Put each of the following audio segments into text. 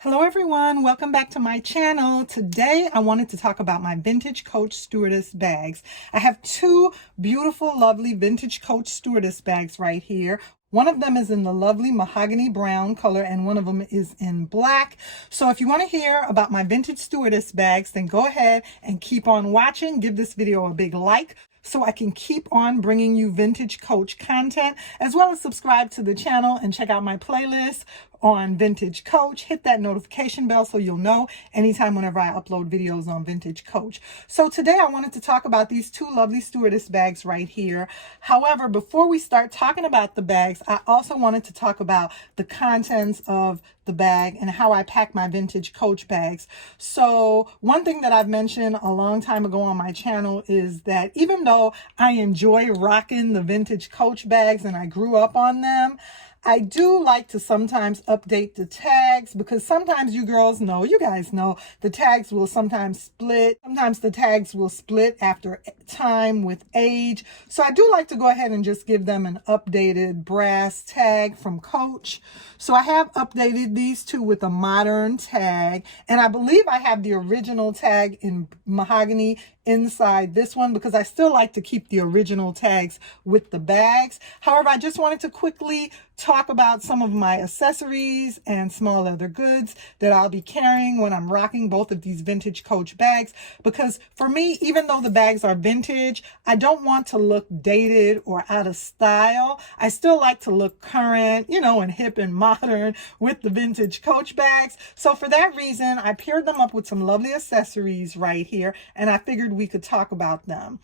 Hello everyone, welcome back to my channel. Today I wanted to talk about my Vintage Coach Stewardess bags. I have two beautiful, lovely Vintage Coach Stewardess bags right here. One of them is in the lovely mahogany brown color and one of them is in black. So if you want to hear about my Vintage Stewardess bags, then go ahead and keep on watching. Give this video a big like so I can keep on bringing you Vintage Coach content, as well as subscribe to the channel and check out my playlist on Vintage Coach. Hit that notification bell so you'll know anytime whenever I upload videos on Vintage Coach. So today I wanted to talk about these two lovely stewardess bags right here. However, before we start talking about the bags, I also wanted to talk about the contents of the bag and how I pack my Vintage Coach bags. So one thing that I've mentioned a long time ago on my channel is that even though I enjoy rocking the Vintage Coach bags and I grew up on them, I do like to sometimes update the tags because sometimes you girls know, you guys know, the tags will sometimes split. Sometimes the tags will split after time with age. So I do like to go ahead and just give them an updated brass tag from Coach. So I have updated these two with a modern tag, and I believe I have the original tag in mahogany inside this one because I still like to keep the original tags with the bags. However, I just wanted to quickly talk about some of my accessories and small leather goods that I'll be carrying when I'm rocking both of these Vintage Coach bags, because for me, even though the bags are vintage, I don't want to look dated or out of style. I still like to look current, you know, and hip and modern with the Vintage Coach bags. So for that reason, I paired them up with some lovely accessories right here, and I figured we could talk about them.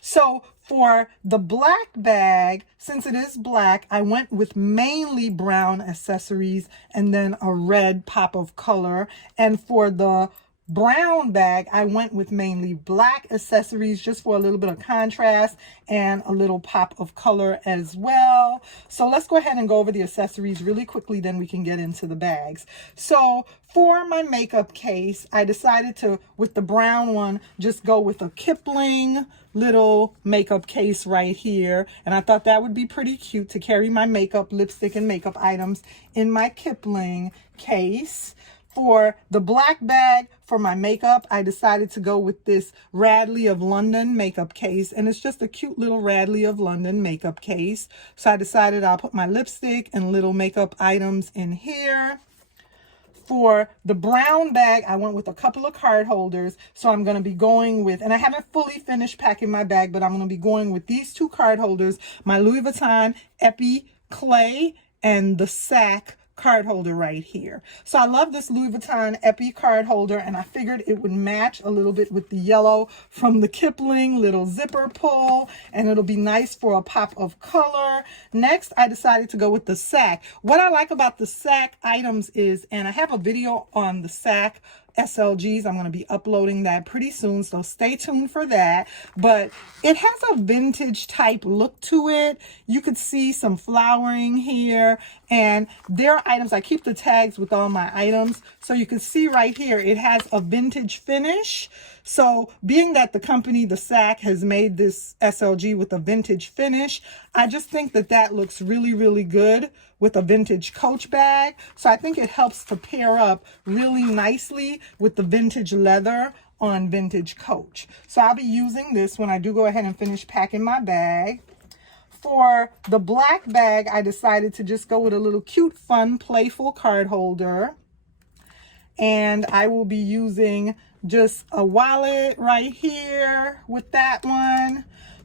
So for the black bag, since it is black, I went with mainly brown accessories and then a red pop of color. And for the brown bag, I went with mainly black accessories just for a little bit of contrast and a little pop of color as well. So let's go ahead and go over the accessories really quickly, then we can get into the bags. So for my makeup case, I decided to, with the brown one, just go with a Kipling little makeup case right here. And I thought that would be pretty cute to carry my makeup, lipstick, and makeup items in my Kipling case. For the black bag for my makeup, I decided to go with this Radley of London makeup case, and it's just a cute little Radley of London makeup case. So I decided I'll put my lipstick and little makeup items in here. For the brown bag, I went with a couple of card holders. So I'm going to be going with, and I haven't fully finished packing my bag, but I'm going to be going with these two card holders, my Louis Vuitton Epi Clay and the Sac card holder right here. So I love this Louis Vuitton Epi card holder, and I figured it would match a little bit with the yellow from the Kipling little zipper pull, and it'll be nice for a pop of color. Next, I decided to go with the Sac. What I like about the Sac items is, and I have a video on the Sac SLGs. I'm going to be uploading that pretty soon, so stay tuned for that. But it has a vintage type look to it. You could see some flowering here, and there are items. I keep the tags with all my items, so you can see right here it has a vintage finish. So being that the company, the Sac, has made this SLG with a vintage finish, I just think that that looks really, really good with a Vintage Coach bag. So I think it helps to pair up really nicely with the vintage leather on Vintage Coach. So I'll be using this when I do go ahead and finish packing my bag. For the black bag, I decided to just go with a little cute, fun, playful card holder. And I will be using just a wallet right here with that one.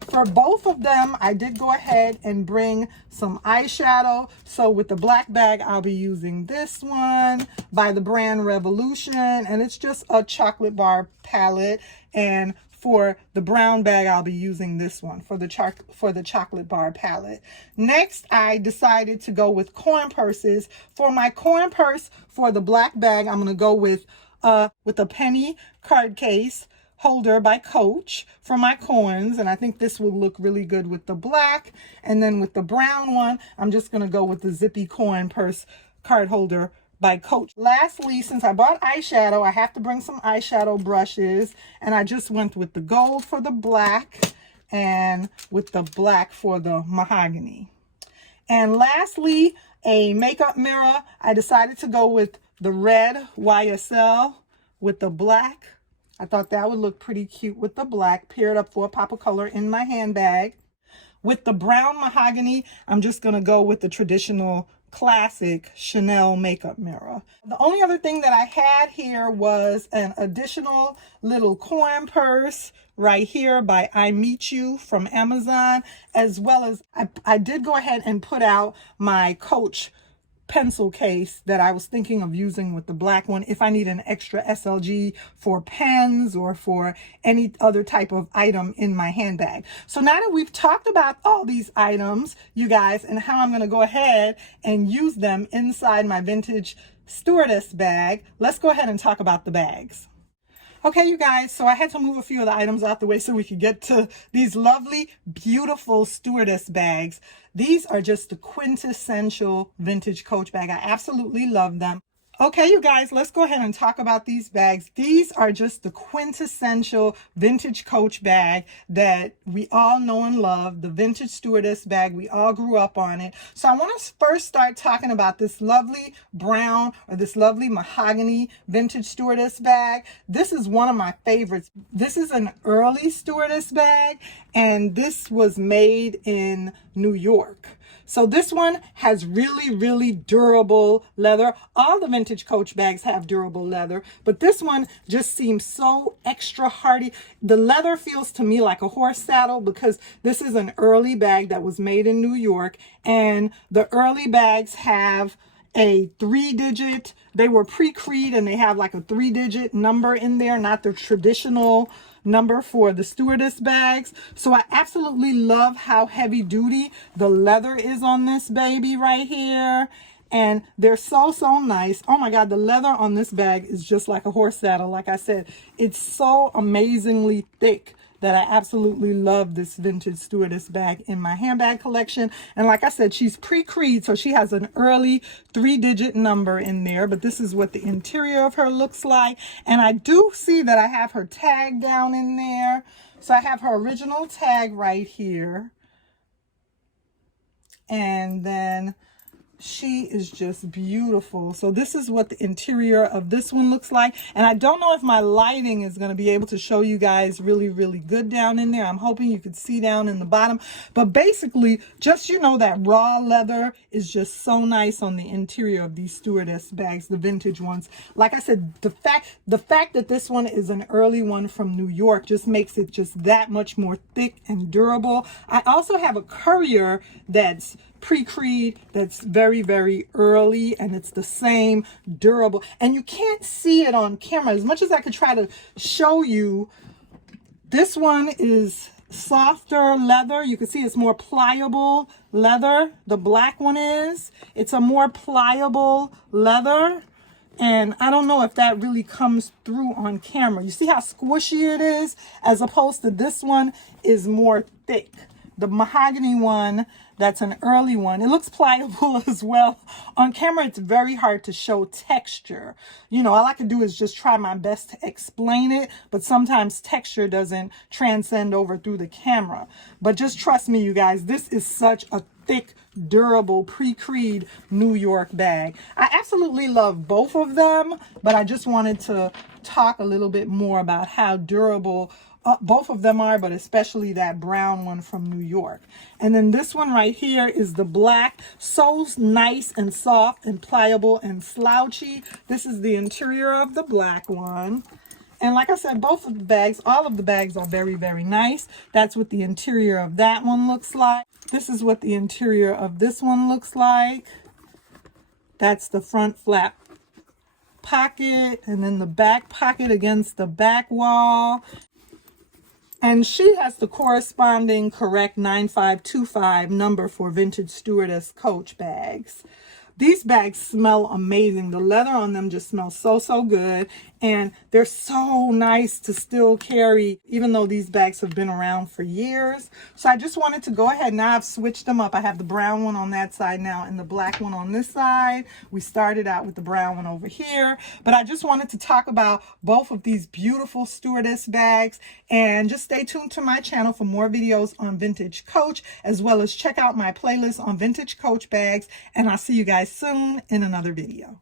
For both of them, I did go ahead and bring some eyeshadow. So with the black bag, I'll be using this one by the brand Revolution, and it's just a chocolate bar palette. And for the brown bag, I'll be using this one for the chocolate bar palette. Next, I decided to go with coin purses. For my coin purse for the black bag, I'm going to go with a penny card case holder by Coach for my coins, and I think this will look really good with the black. And then with the brown one, I'm just going to go with the zippy coin purse card holder by Coach. Lastly, since I bought eyeshadow, I have to bring some eyeshadow brushes, and I just went with the gold for the black and with the black for the mahogany. And lastly, a makeup mirror. I decided to go with the red YSL with the black. I thought that would look pretty cute with the black, paired up for a pop of color in my handbag. With the brown mahogany, I'm just going to go with the traditional classic Chanel makeup mirror. The only other thing that I had here was an additional little coin purse right here by I Meet You from Amazon, as well as I did go ahead and put out my Coach pencil case that I was thinking of using with the black one if I need an extra SLG for pens or for any other type of item in my handbag. So now that we've talked about all these items, you guys, and how I'm going to go ahead and use them inside my vintage stewardess bag, let's go ahead and talk about the bags. Okay, you guys, so I had to move a few of the items out the way so we could get to these lovely, beautiful stewardess bags. These are just the quintessential vintage Coach bag. I absolutely love them. Okay, you guys, let's go ahead and talk about these bags. These are just the quintessential vintage Coach bag that we all know and love, the vintage stewardess bag. We all grew up on it. So I want to first start talking about this lovely brown or this lovely mahogany vintage stewardess bag. This is one of my favorites. This is an early stewardess bag, and this was made in New York. So this one has really, really durable leather. All the vintage Coach bags have durable leather, but this one just seems so extra hardy. The leather feels to me like a horse saddle because this is an early bag that was made in New York, and the early bags have a 3-digit, they were pre-creed and they have like a 3-digit number in there, not the traditional number for the stewardess bags. So I absolutely love how heavy duty the leather is on this baby right here. And they're so nice. Oh my God, the leather on this bag is just like a horse saddle. Like I said, it's so amazingly thick that I absolutely love this vintage stewardess bag in my handbag collection. And like I said, she's pre-creed, so she has an early 3-digit number in there, but this is what the interior of her looks like. And I do see that I have her tag down in there. So I have her original tag right here. And then she is just beautiful. So this is what the interior of this one looks like. And I don't know if my lighting is going to be able to show you guys really, really good down in there. I'm hoping you could see down in the bottom. But basically, just, you know, that raw leather is just so nice on the interior of these stewardess bags, the vintage ones. Like I said, the fact that this one is an early one from New York just makes it just that much more thick and durable. I also have a Courier that's pre-creed, that's very, very early, and it's the same durable, and you can't see it on camera as much as I could try to show you. This one is softer leather. You can see it's more pliable leather. The black one is, it's a more pliable leather, and I don't know if that really comes through on camera. You see how squishy it is, as opposed to this one is more thick. The mahogany one, that's an early one. It looks pliable as well. On camera, it's very hard to show texture. You know, all I can do is just try my best to explain it, but sometimes texture doesn't transcend over through the camera. But just trust me, you guys, this is such a thick, durable, pre-creed New York bag. I absolutely love both of them, but I just wanted to talk a little bit more about how durable both of them are, but especially that brown one from New York. And then this one right here is the black, so nice and soft and pliable and slouchy. This is the interior of the black one. And like I said, both of the bags, all of the bags are very, very nice. That's what the interior of that one looks like. This is what the interior of this one looks like. That's the front flap pocket, and then the back pocket against the back wall. And she has the corresponding correct 9525 number for vintage stewardess Coach bags. These bags smell amazing. The leather on them just smells so good. And they're so nice to still carry, even though these bags have been around for years. So I just wanted to go ahead. Now I've switched them up. I have the brown one on that side now and the black one on this side. We started out with the brown one over here. But I just wanted to talk about both of these beautiful stewardess bags. And just stay tuned to my channel for more videos on Vintage Coach, as well as check out my playlist on Vintage Coach bags. And I'll see you guys soon in another video.